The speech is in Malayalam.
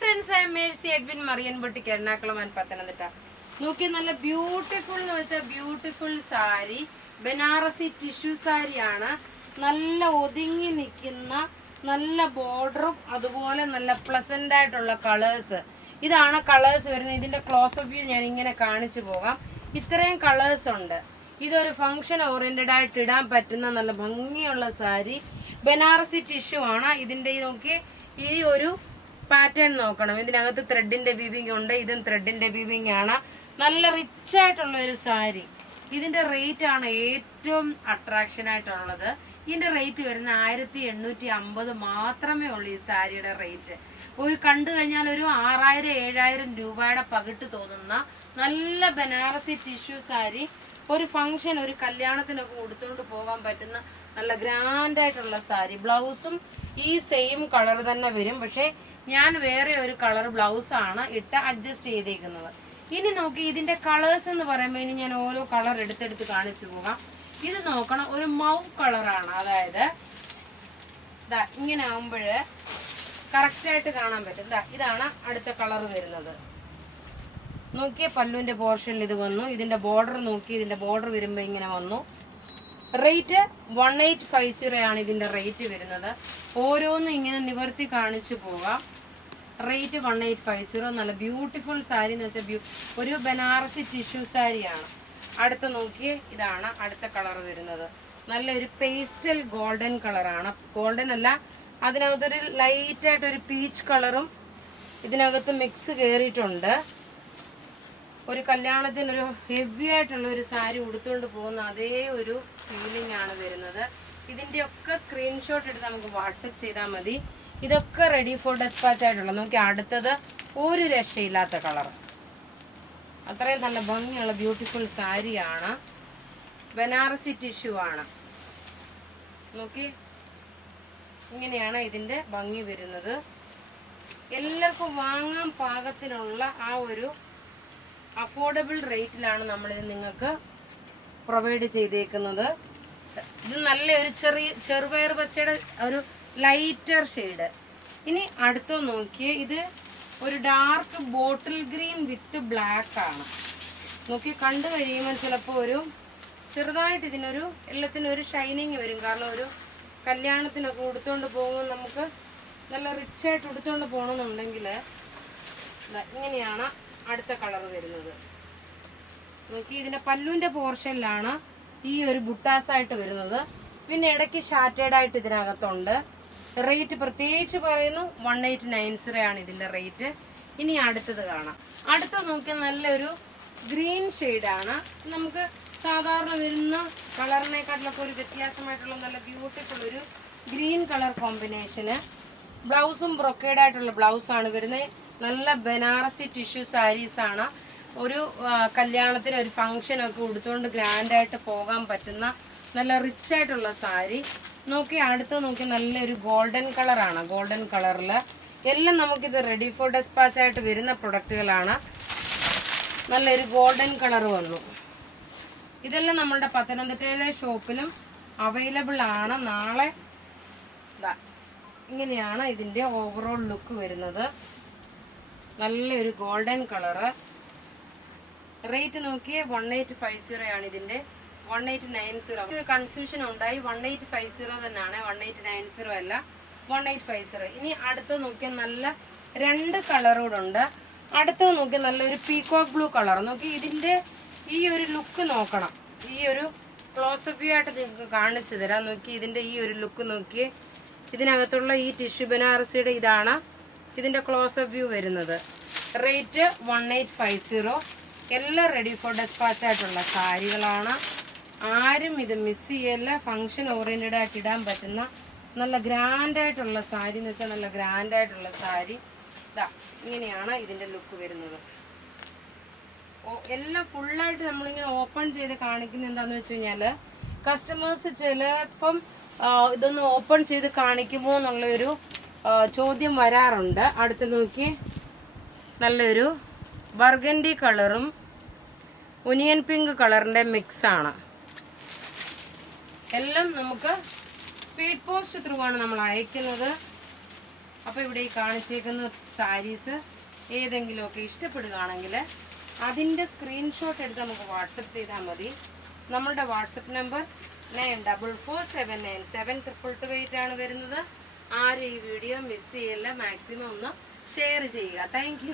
Friends, I am Mercy Edwin മറിയൻപൊട്ടിക്ക് എറണാകുളം ആൻഡ് പത്തനംതിട്ട. നോക്കി, നല്ല ബ്യൂട്ടിഫുൾ എന്ന് വെച്ചാൽ ബ്യൂട്ടിഫുൾ സാരി, ബനാറസി ടിഷ്യൂ സാരിയാണ്. നല്ല ഒതുങ്ങി നിൽക്കുന്ന നല്ല ബോർഡറും അതുപോലെ നല്ല പ്ലസന്റ് ആയിട്ടുള്ള കളേഴ്സ്. ഇതാണ് കളേഴ്സ് വരുന്നത്. ഇതിന്റെ ക്ലോസപ്പ് വ്യൂ ഞാൻ ഇങ്ങനെ കാണിച്ചു പോകാം. ഇത്രയും കളേഴ്സ് ഉണ്ട്. ഇതൊരു ഫംഗ്ഷൻ ഓറിയന്റഡ് ആയിട്ട് ഇടാൻ പറ്റുന്ന നല്ല ഭംഗിയുള്ള സാരി. ബനാറസി ടിഷ്യൂ ആണ്. ഇതിന്റെ നോക്കി ഈ ഒരു പാറ്റേൺ നോക്കണം. ഇതിനകത്ത് ത്രെഡിന്റെ വീവിങ് ഉണ്ട്. ഇതും ത്രെഡിന്റെ വീവിങ് ആണ്. നല്ല റിച്ച് ആയിട്ടുള്ള ഒരു സാരി. ഇതിന്റെ റേറ്റ് ആണ് ഏറ്റവും അട്രാക്ഷൻ ആയിട്ടുള്ളത്. ഇതിന്റെ റേറ്റ് വരുന്ന 1850 മാത്രമേ ഉള്ളൂ. ഈ സാരിയുടെ റേറ്റ് ഒരു കണ്ടു കഴിഞ്ഞാൽ ഒരു 6000-7000 രൂപയുടെ പകിട്ട് തോന്നുന്ന നല്ല ബനാറസി ടിഷ്യൂ സാരി. ഒരു ഫംഗ്ഷൻ, ഒരു കല്യാണത്തിനൊക്കെ ഉടുത്തുകൊണ്ട് പോകാൻ പറ്റുന്ന നല്ല ഗ്രാൻഡ് ആയിട്ടുള്ള സാരി. ബ്ലൗസും ഈ സെയിം കളർ തന്നെ വരും. പക്ഷെ ഞാൻ വേറെ ഒരു കളർ ബ്ലൗസാണ് ഇട്ട് അഡ്ജസ്റ്റ് ചെയ്തേക്കുന്നത്. ഇനി നോക്കി, ഇതിന്റെ കളേഴ്സ് എന്ന് പറയുമ്പോൾ ഇനി ഞാൻ ഓരോ കളർ എടുത്തെടുത്ത് കാണിച്ചു പോകാം. ഇത് നോക്കണം, ഒരു മൗ കളറാണ്. അതായത് ഇങ്ങനെ ആവുമ്പോഴ് കറക്റ്റായിട്ട് കാണാൻ പറ്റും. ഇതാണ് അടുത്ത കളർ വരുന്നത്. നോക്കിയ പല്ലുവിന്റെ പോർഷനിൽ ഇത് വന്നു. ഇതിന്റെ ബോർഡർ നോക്കി, ഇതിന്റെ ബോർഡർ വരുമ്പോ ഇങ്ങനെ വന്നു. റേറ്റ് 1850 ആണ് ഇതിന്റെ റേറ്റ് വരുന്നത്. ഓരോന്നും ഇങ്ങനെ നിവർത്തി കാണിച്ചു പോകാം. റേറ്റ് 1850. നല്ല ബ്യൂട്ടിഫുൾ സാരി എന്ന് വെച്ചാൽ ഒരു ബനാറസി ടിഷ്യൂ സാരിയാണ്. അടുത്ത നോക്കിയേ, ഇതാണ് അടുത്ത കളർ വരുന്നത്. നല്ലൊരു പേസ്റ്റൽ ഗോൾഡൻ കളറാണ്. ഗോൾഡൻ അല്ല, അതിനകത്തൊരു ലൈറ്റ് ആയിട്ടൊരു പീച്ച് കളറും ഇതിനകത്ത് മിക്സ് കയറിയിട്ടുണ്ട്. ഒരു കല്യാണത്തിനൊരു ഹെവി ആയിട്ടുള്ള ഒരു സാരി ഉടുത്തുകൊണ്ട് പോകുന്ന അതേ ഒരു ഫീലിംഗ് ആണ് വരുന്നത്. ഇതിന്റെ ഒക്കെ സ്ക്രീൻഷോട്ട് എടുത്ത് നമുക്ക് വാട്സപ്പ് ചെയ്താൽ മതി. ഇതൊക്കെ റെഡി ഫോർ ഡെസ്പാച്ച് ആയിട്ടുള്ള. നോക്കി, അടുത്തത് ഒരു രക്ഷയില്ലാത്ത കളർ. അത്രയും നല്ല ഭംഗിയുള്ള ബ്യൂട്ടിഫുൾ സാരിയാണ്. ബനാറസി ടിഷ്യൂ ആണ്. നോക്കി, ഇങ്ങനെയാണ് ഇതിന്റെ ഭംഗി വരുന്നത്. എല്ലാവർക്കും വാങ്ങാൻ പാകത്തിനുള്ള ആ ഒരു അഫോർഡബിൾ റേറ്റിലാണ് നമ്മളിത് നിങ്ങൾക്ക് പ്രൊവൈഡ് ചെയ്തേക്കുന്നത്. ഇത് നല്ലൊരു ചെറുപയർ പച്ചയുടെ ഒരു ലൈറ്റർ ഷെയ്ഡ്. ഇനി അടുത്ത നോക്കിയേ, ഇത് ഒരു ഡാർക്ക് ബോട്ടിൽ ഗ്രീൻ വിത്ത് ബ്ലാക്ക് ആണ്. നോക്കി, കണ്ടു കഴിയുമ്പോൾ ചിലപ്പോൾ ഒരു ചെറുതായിട്ട് ഇതിനൊരു എല്ലാത്തിനും ഒരു ഷൈനിങ് വരും. കാരണം ഒരു കല്യാണത്തിനൊക്കെ ഉടുത്തോണ്ട് പോകുമ്പോൾ നമുക്ക് നല്ല റിച്ച് ആയിട്ട് ഉടുത്തോണ്ട് പോകണമെന്നുണ്ടെങ്കിൽ ഇങ്ങനെയാണ് അടുത്ത കളർ വരുന്നത്. നോക്കി, ഇതിന്റെ പല്ലുവിന്റെ പോർഷനിലാണ് ഈ ഒരു ബുട്ടാസായിട്ട് വരുന്നത്. പിന്നെ ഇടയ്ക്ക് ഷാറ്റേഡ് ആയിട്ട് ഇതിനകത്തുണ്ട്. റേറ്റ് പ്രത്യേകിച്ച് പറയുന്നു 1890 ആണ് ഇതിന്റെ റേറ്റ്. ഇനി അടുത്തത് കാണാം. അടുത്തത് നോക്കിയാൽ നല്ലൊരു ഗ്രീൻ ഷെയ്ഡാണ്. നമുക്ക് സാധാരണ വരുന്ന കളറിനെക്കാട്ടിലൊക്കെ ഒരു വ്യത്യാസമായിട്ടുള്ള നല്ല ബ്യൂട്ടിഫുൾ ഒരു ഗ്രീൻ കളർ കോമ്പിനേഷന്. ബ്ലൗസും ബ്രൊക്കേഡ് ആയിട്ടുള്ള ബ്ലൗസാണ് വരുന്നത്. നല്ല ബനാറസി ടിഷ്യൂ സാരീസ് ആണ്. ഒരു കല്യാണത്തിന്, ഒരു ഫംഗ്ഷനൊക്കെ ഉടുത്തുകൊണ്ട് ഗ്രാൻഡായിട്ട് പോകാൻ പറ്റുന്ന നല്ല റിച്ച് ആയിട്ടുള്ള സാരി. നോക്കി, അടുത്ത് നോക്കി, നല്ലൊരു ഗോൾഡൻ കളറാണ്. ഗോൾഡൻ കളറിൽ എല്ലാം നമുക്കിത് റെഡി ഫോർ ഡെസ്പാച്ച് ആയിട്ട് വരുന്ന പ്രൊഡക്റ്റുകളാണ്. നല്ലൊരു ഗോൾഡൻ കളർ വന്നു. ഇതെല്ലാം നമ്മളുടെ പത്തനംതിട്ടയിലെ ഷോപ്പിലും അവൈലബിൾ ആണ്. നാളെ ഇങ്ങനെയാണ് ഇതിന്റെ ഓവറോൾ ലുക്ക് വരുന്നത്. നല്ലൊരു ഗോൾഡൻ കളറ്. റേറ്റ് നോക്കിയേ 1850 ആണ് ഇതിന്റെ. 1890. ഒരു കൺഫ്യൂഷൻ ഉണ്ടായി. 1850 തന്നെയാണ്, 1890 അല്ല, 1850. ഇനി അടുത്ത് നോക്കിയാൽ നല്ല രണ്ട് കളറോടുണ്ട്. അടുത്തത് നോക്കിയാൽ നല്ലൊരു പീകോക്ക് ബ്ലൂ കളർ. നോക്കി, ഇതിന്റെ ഈ ഒരു ലുക്ക് നോക്കണം. ഈ ഒരു ക്ലോസപ്പ് വ്യൂ ആയിട്ട് നിങ്ങൾക്ക് കാണിച്ചു തരാം. നോക്കി, ഇതിന്റെ ഈ ഒരു ലുക്ക് നോക്കിയേ. ഇതിനകത്തുള്ള ഈ ടിഷ്യൂ ബനാറസിയുടെ ഇതാണ് ഇതിന്റെ ക്ലോസപ്പ് വ്യൂ വരുന്നത്. റേറ്റ് 1850. എല്ലാം റെഡി ഫോർ ഡെസ്പാച്ച് ആയിട്ടുള്ള സാരികളാണ്. ആരും ഇത് മിസ് ചെയ്യല്ല. ഫംഗ്ഷൻ ഓറിയന്റഡ് ആയിട്ട് ഇടാൻ പറ്റുന്ന നല്ല ഗ്രാൻഡ് ആയിട്ടുള്ള സാരി എന്ന് വെച്ചാൽ നല്ല ഗ്രാൻഡ് ആയിട്ടുള്ള സാരി. ഇങ്ങനെയാണ് ഇതിന്റെ ലുക്ക് വരുന്നത്. എല്ലാം ഫുള്ളായിട്ട് നമ്മളിങ്ങനെ ഓപ്പൺ ചെയ്ത് കാണിക്കുന്ന എന്താന്ന് വെച്ച് കഴിഞ്ഞാല് കസ്റ്റമേഴ്സ് ചിലപ്പം ഇതൊന്ന് ഓപ്പൺ ചെയ്ത് കാണിക്കുമോ എന്നുള്ളൊരു ചോദ്യം വരാറുണ്ട്. അടുത്ത് നോക്കി, നല്ലൊരു ബർഗൻഡി കളറും ഒനിയൻ പിങ്ക് കളറിന്റെ മിക്സ് ആണ്. എല്ലാം നമുക്ക് സ്പീഡ് പോസ്റ്റ് ത്രൂ ആണ് നമ്മൾ അയക്കുന്നത്. അപ്പോൾ ഇവിടെ ഈ കാണിച്ചേക്കുന്ന സാരീസ് ഏതെങ്കിലുമൊക്കെ ഇഷ്ടപ്പെടുകയാണെങ്കിൽ അതിൻ്റെ സ്ക്രീൻഷോട്ട് എടുത്ത് നമുക്ക് വാട്സപ്പ് ചെയ്താൽ മതി. നമ്മളുടെ വാട്സപ്പ് നമ്പർ 9447972228 ആണ് വരുന്നത്. ആരും ഈ വീഡിയോ മിസ് ചെയ്യില്ല. മാക്സിമം ഒന്ന് ഷെയർ ചെയ്യുക. താങ്ക്